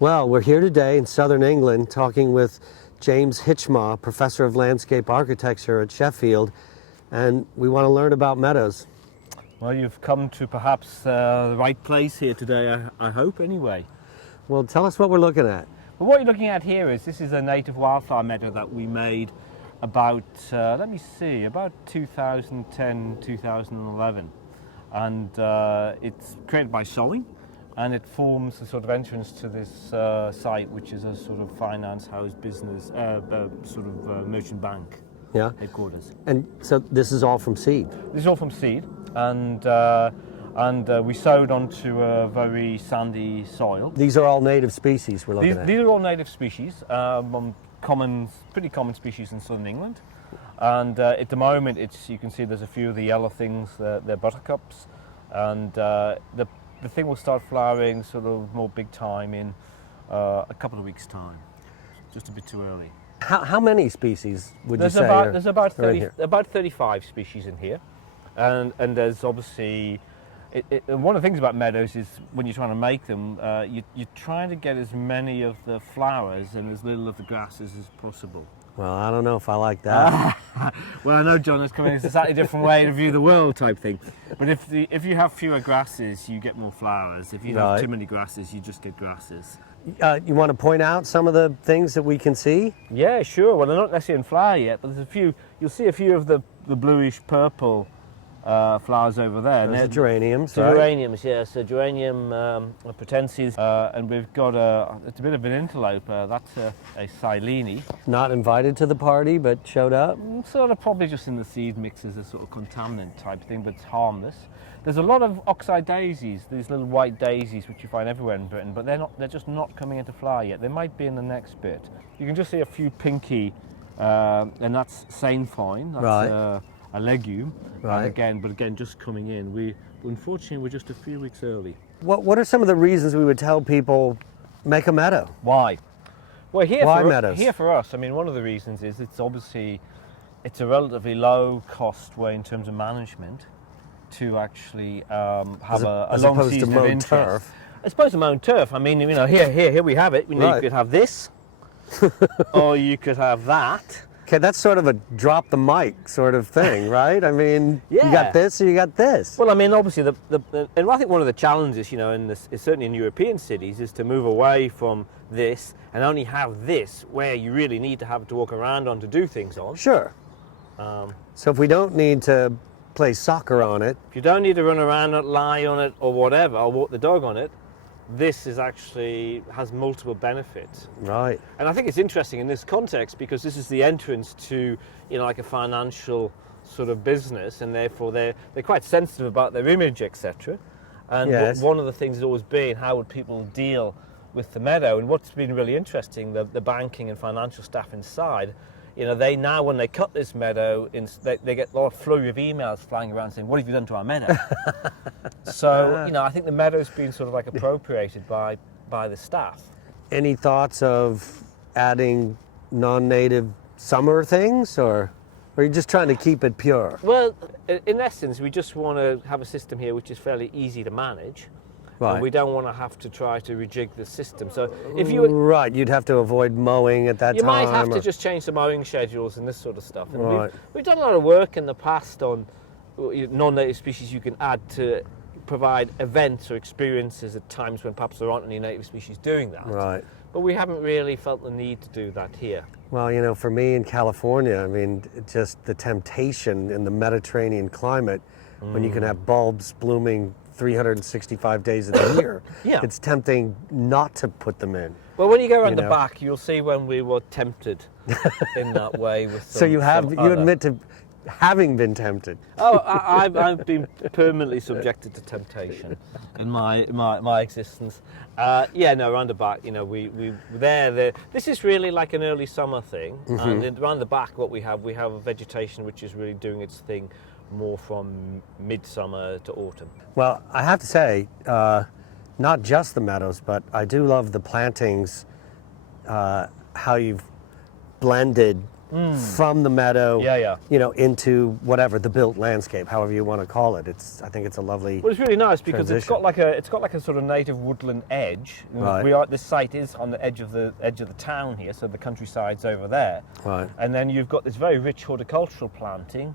Well, we're here today in southern England talking with James Hitchmough, Professor of Landscape Architecture at Sheffield, and we want to learn about meadows. Well, you've come to perhaps the right place here today, I hope, anyway. Well, tell us what we're looking at. Well, what you're looking at here is this is a native wildflower meadow that we made about, let me see, about 2010, 2011. And it's created by sowing, and it forms the sort of entrance to this site, which is a sort of finance house business, merchant bank headquarters. And so this is all from seed? This is all from seed, and we sowed onto a very sandy soil. These are all native species we're looking at? These are all native species, pretty common species in southern England. And at the moment, you can see there's a few of the yellow things, they're buttercups, and the thing will start flowering sort of more big time in a couple of weeks' time, just a bit too early. How many species would you say there's about 35 species in here, and there's obviously one of the things about meadows is when you're trying to make them, you're trying to get as many of the flowers and as little of the grasses as possible. Well, I don't know if I like that. Well, I know John is coming. It's a slightly different way to view the world type thing. But if you have fewer grasses, you get more flowers. If you have too many grasses, you just get grasses. You want to point out some of the things that we can see? Yeah, sure. Well, they're not necessarily in flower yet, but there's a few. You'll see a few of the bluish purple flowers over there. Those are geraniums, right? Geraniums, yeah. So geranium pratensis, and we've got it's a bit of an interloper. That's a silene. Not invited to the party, but showed up? Sort of probably just in the seed mix as a sort of contaminant type thing, but it's harmless. There's a lot of oxeye daisies, these little white daisies, which you find everywhere in Britain, but they're just not coming into flower yet. They might be in the next bit. You can just see a few pinky, and that's sainfoin. That's a legume, right? But again, just coming in. Unfortunately, we're just a few weeks early. What are some of the reasons we would tell people make a meadow? Why? Well, meadows? Here for us, I mean, one of the reasons is it's a relatively low cost way in terms of management to actually have a long season of interest. Turf. As opposed to mown turf. I mean, here we have it. You could have this, or you could have that. Okay, that's sort of a drop the mic sort of thing, right? I mean, You got this or you got this. Well, I mean, obviously, and I think one of the challenges, certainly in European cities, is to move away from this and only have this where you really need to have to walk around on to do things on. Sure. So if we don't need to play soccer on it. If you don't need to run around it, lie on it, or whatever, or walk the dog on it, this has multiple benefits. Right. And I think it's interesting in this context because this is the entrance to, like a financial sort of business, and therefore they're quite sensitive about their image, etc. And one of the things has always been, how would people deal with the meadow? And what's been really interesting, the banking and financial staff inside, they now, when they cut this meadow, they get a lot of flurry of emails flying around saying, what have you done to our meadow? So, I think the meadow's been sort of like appropriated by the staff. Any thoughts of adding non-native summer things, or are you just trying to keep it pure? Well, in essence, we just want to have a system here which is fairly easy to manage. Right. And we don't want to have to try to rejig the system. So if you'd have to avoid mowing at that time. You might have to just change the mowing schedules and this sort of stuff. And we've done a lot of work in the past on non-native species you can add to provide events or experiences at times when perhaps there aren't any native species doing that. Right. But we haven't really felt the need to do that here. Well, for me in California, I mean, just the temptation in the Mediterranean climate when you can have bulbs blooming 365 days of the year. It's tempting not to put them in. Well, when you go around the back, you'll see when we were tempted in that way. With so you admit to having been tempted. Oh, I've been permanently subjected to temptation in my existence. Around the back, this is really like an early summer thing. Mm-hmm. And around the back, what we have a vegetation which is really doing its thing more from midsummer to autumn. Well, I have to say, not just the meadows, but I do love the plantings, how you've blended from the meadow, yeah. into whatever the built landscape, however you want to call it. I think it's a lovely. Well, it's really nice because transition. it's got like a sort of native woodland edge. Right. This site is on the edge of the town here, so the countryside's over there. Right. And then you've got this very rich horticultural planting,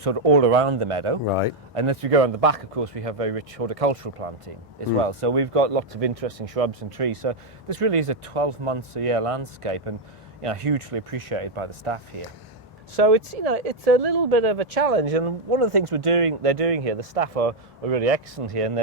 sort of all around the meadow. Right. And as we go on the back, of course, we have very rich horticultural planting as well. So we've got lots of interesting shrubs and trees. So this really is a 12 months a year landscape, and hugely appreciated by the staff here. So it's a little bit of a challenge, and one of the things they're doing here, the staff are really excellent here, and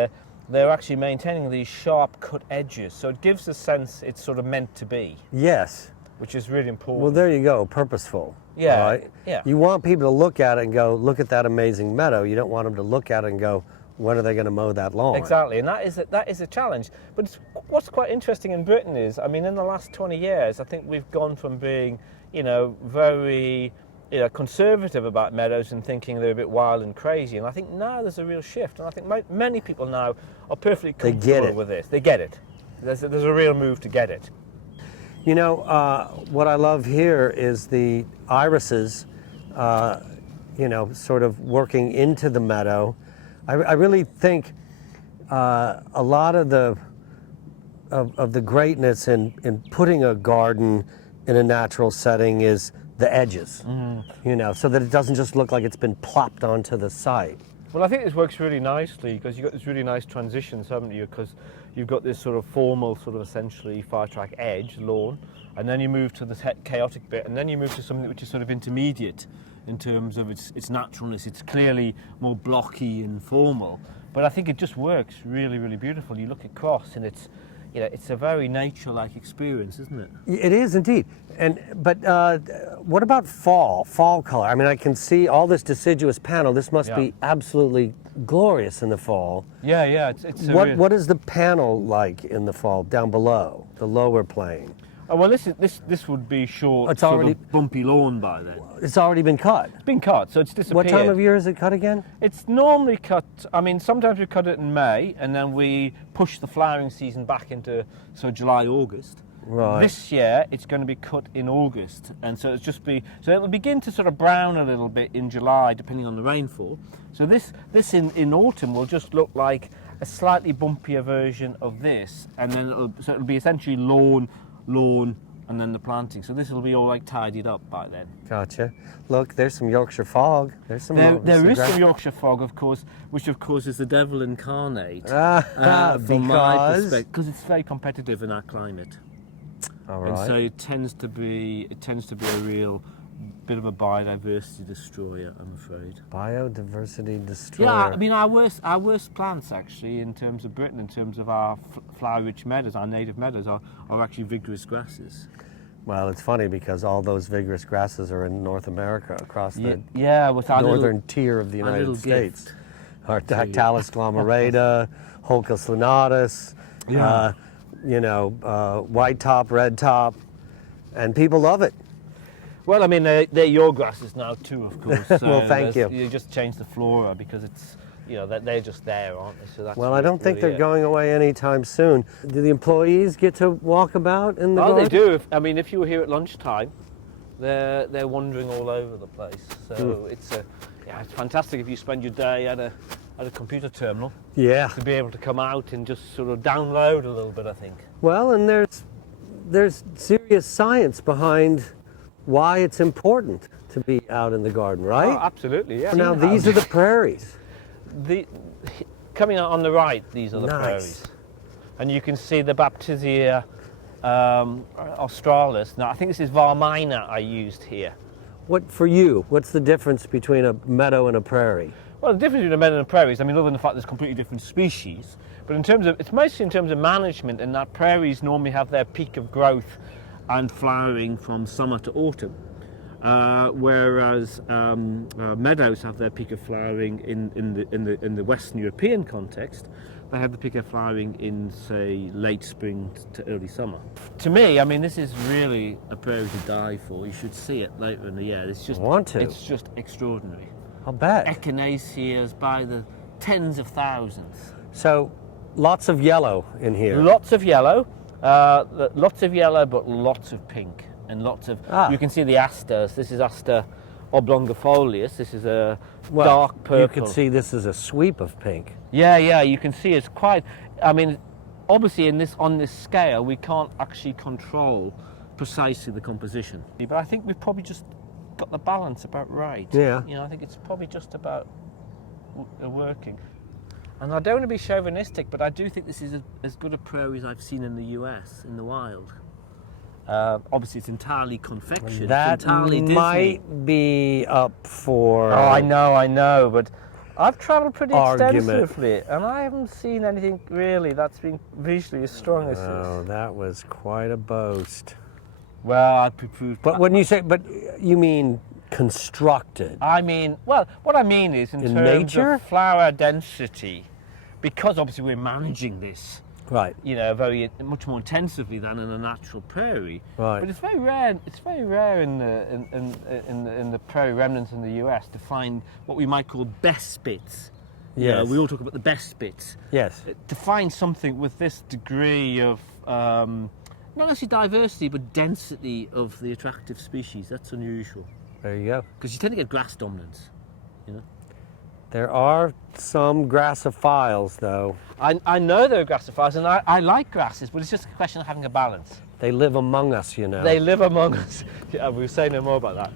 they're actually maintaining these sharp cut edges. So it gives a sense it's sort of meant to be. Yes. Which is really important. Well, there you go, purposeful. Yeah. Right? Yeah. You want people to look at it and go, look at that amazing meadow. You don't want them to look at it and go, when are they going to mow that lawn? Exactly, and that is a challenge. But what's quite interesting in Britain is, I mean, in the last 20 years, I think we've gone from being, very, conservative about meadows and thinking they're a bit wild and crazy. And I think now there's a real shift, and I think many people now are perfectly comfortable with this. They get it. There's a real move to get it. What I love here is the irises, sort of working into the meadow. I really think a lot of the greatness in putting a garden in a natural setting is the edges, so that it doesn't just look like it's been plopped onto the site. Well, I think this works really nicely because you've got this really nice transitions, haven't you? Because you've got this sort of formal, sort of essentially fire-track edge, lawn, and then you move to the chaotic bit, and then you move to something which is sort of intermediate in terms of its naturalness. It's clearly more blocky and formal, but I think it just works really, really beautiful. You look across, and it's a very nature-like experience, isn't it? It is indeed. But what about fall color? I mean, I can see all this deciduous panel. This must be absolutely glorious in the fall. Yeah. What is the panel like in the fall down below, the lower plane? Oh, well, this would be short, it's already bumpy lawn by then. It's already been cut. It's been cut, so it's disappeared. What time of year is it cut again? It's normally cut. I mean, sometimes we cut it in May, and then we push the flowering season back into July, August. Right. This year, it's going to be cut in August, and so it'll begin to sort of brown a little bit in July, depending on the rainfall. So this in autumn will just look like a slightly bumpier version of this, and then it'll be essentially lawn, and then the planting. So this will be all like tidied up by then. Gotcha. Look, there's some Yorkshire fog. There's some. There is some Yorkshire fog, of course, which of course is the devil incarnate. From my perspective, because it's very competitive in our climate. All right. And so it tends to be a real bit of a biodiversity destroyer, I'm afraid. Biodiversity destroyer. Yeah, I mean our worst plants actually in terms of Britain, in terms of our flower-rich meadows, our native meadows, are actually vigorous grasses. Well, it's funny because all those vigorous grasses are in North America, across the with our northern tier of the United States. Gift. Our Dactylis glomerata, Holcus lunatus, white top, red top, and people love it. Well, I mean, they're your grasses now too, of course. Well, thank you. You just change the flora because it's, they're just there, aren't they? So that's well, I don't think they're going away anytime soon. Do the employees get to walk about in the garden? They do. If you were here at lunchtime, they're wandering all over the place. So it's fantastic if you spend your day at a computer terminal. Yeah. To be able to come out and just sort of download a little bit, I think. Well, and there's serious science behind why it's important to be out in the garden, right? Oh, absolutely, yeah. Now, these are the prairies. Coming out on the right, these are the prairies. And you can see the Baptisia australis. Now, I think this is Varmina I used here. What's the difference between a meadow and a prairie? Well, the difference between a meadow and a prairie is, other than the fact there's completely different species, but it's mostly in terms of management, in that prairies normally have their peak of growth and flowering from summer to autumn, whereas meadows have their peak of flowering in the Western European context. They have the peak of flowering in, say, late spring to early summer. To me, this is really a prairie to die for. You should see it later in the year. It's just extraordinary. I'll bet. Echinaceas by the tens of thousands. So, lots of yellow in here. Lots of yellow, but lots of pink. and lots of. You can see the asters. This is Aster oblongifolius. This is a dark purple. You can see this is a sweep of pink. Yeah. You can see it's quite. I mean, obviously on this scale we can't actually control precisely the composition, but I think we've probably just got the balance about right. Yeah. I think it's probably just about working. And I don't want to be chauvinistic, but I do think this is as good a prairie as I've seen in the US in the wild. Obviously, it's entirely confection. That it's entirely might Disney. Be up for. Oh, I know, but I've travelled pretty argument. extensively, and I haven't seen anything really that's been visually as strong as this. Oh, that was quite a boast. Well, I proved. But when you say, but you mean constructed? I mean, well, what I mean is in terms nature? of flower density, because obviously we're managing this, Right. much more intensively than in a natural prairie. Right. But it's very rare. It's very rare in the prairie remnants in the US to find what we might call best bits. Yes. We all talk about the best bits. Yes. To find something with this degree of not necessarily diversity, but density of the attractive species, that's unusual. There you go. Because you tend to get grass dominance, There are some grassophiles, though. I know there are grassophiles, and I like grasses, but it's just a question of having a balance. They live among us, They live among us. Yeah, we'll say no more about that.